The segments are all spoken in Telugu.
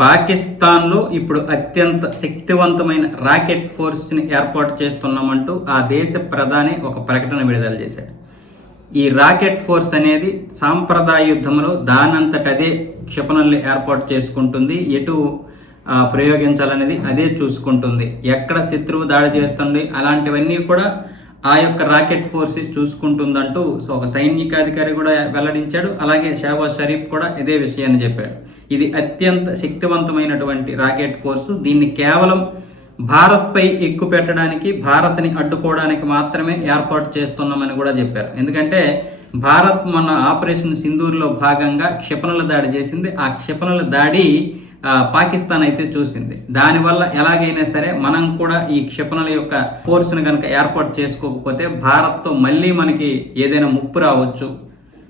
పాకిస్తాన్లో ఇప్పుడు అత్యంత శక్తివంతమైన రాకెట్ ఫోర్స్ని ఏర్పాటు చేస్తున్నామంటూ ఆ దేశ ప్రధాని ఒక ప్రకటన విడుదల చేశాడు. ఈ రాకెట్ ఫోర్స్ అనేది సాంప్రదాయ యుద్ధంలో దానంతట అదే క్షిపణుల్ని ఏర్పాటు చేసుకుంటుంది. ఎటు ప్రయోగించాలనేది అదే చూసుకుంటుంది. ఎక్కడ శత్రువు దాడి చేస్తుంది అలాంటివన్నీ కూడా ఆ యొక్క రాకెట్ ఫోర్స్ చూసుకుంటుందంటూ సో ఒక సైనికాధికారి కూడా వెల్లడించాడు. అలాగే షాబాజ్ షరీఫ్ కూడా ఇదే విషయాన్ని చెప్పాడు. ఇది అత్యంత శక్తివంతమైనటువంటి రాకెట్ ఫోర్స్. దీన్ని కేవలం భారత్పై ఎక్కువ పెట్టడానికి భారత్ని అడ్డుకోవడానికి మాత్రమే ఏర్పాటు చేస్తున్నామని కూడా చెప్పారు. ఎందుకంటే భారత్ మన ఆపరేషన్ సింధూర్లో భాగంగా క్షిపణుల దాడి చేసింది. ఆ క్షిపణుల దాడి పాకిస్తాన్ అయితే చూసింది. దానివల్ల ఎలాగైనా సరే మనం కూడా ఈ క్షిపణుల యొక్క ఫోర్స్ని కనుక ఏర్పాటు చేసుకోకపోతే భారత్తో మళ్ళీ మనకి ఏదైనా ముప్పు రావచ్చు.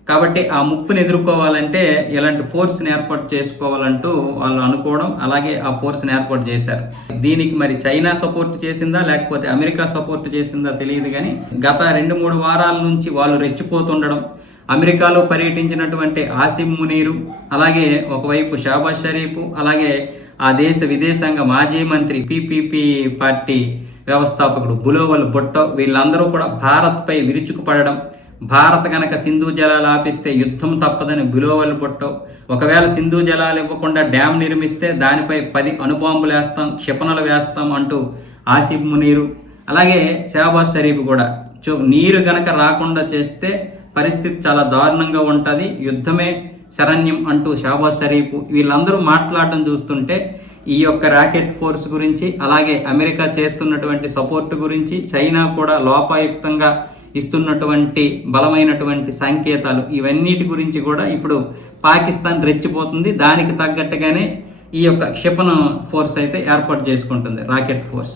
కాబట్టి ఆ ముప్పుని ఎదుర్కోవాలంటే ఇలాంటి ఫోర్స్ని ఏర్పాటు చేసుకోవాలంటూ వాళ్ళు అనుకోవడం అలాగే ఆ ఫోర్స్ని ఏర్పాటు చేశారు. దీనికి మరి చైనా సపోర్ట్ చేసిందా లేకపోతే అమెరికా సపోర్ట్ చేసిందా తెలియదు కానీ గత రెండు మూడు వారాల నుంచి వాళ్ళు రెచ్చిపోతుండడం అమెరికాలో పర్యటించినటువంటి ఆసిమ్ మునీరు అలాగే ఒకవైపు షాబాజ్ షరీఫ్ అలాగే ఆ దేశ విదేశాంగ మాజీ మంత్రి పిపిపి పార్టీ వ్యవస్థాపకుడు బులోవల్ బొట్టో వీళ్ళందరూ కూడా భారత్పై విరుచుకుపడడం భారత్ గనక సింధు జలాలు ఆపిస్తే యుద్ధం తప్పదని బులోవల్ బొట్టో ఒకవేళ సింధు జలాలు ఇవ్వకుండా డ్యామ్ నిర్మిస్తే దానిపై పది అణుబాంబులు వేస్తాం క్షిపణలు వేస్తాం అంటూ ఆసిఫ్ మునీరు అలాగే షాబాజ్ షరీఫ్ కూడా. చో నీరు గనక రాకుండా చేస్తే పరిస్థితి చాలా దారుణంగా ఉంటుంది. యుద్ధమే శరణ్యం అంటూ షాబాజ్ షరీఫ్ వీళ్ళందరూ మాట్లాడడం చూస్తుంటే ఈ యొక్క రాకెట్ ఫోర్స్ గురించి అలాగే అమెరికా చేస్తున్నటువంటి సపోర్ట్ గురించి చైనా కూడా లోపాయుక్తంగా ఇస్తున్నటువంటి బలమైనటువంటి సంకేతాలు ఇవన్నిటి గురించి కూడా ఇప్పుడు పాకిస్తాన్ రెచ్చిపోతుంది. దానికి తగ్గట్టుగానే ఈ యొక్క క్షిపణ ఫోర్స్ అయితే ఏర్పాటు చేసుకుంటుంది రాకెట్ ఫోర్స్.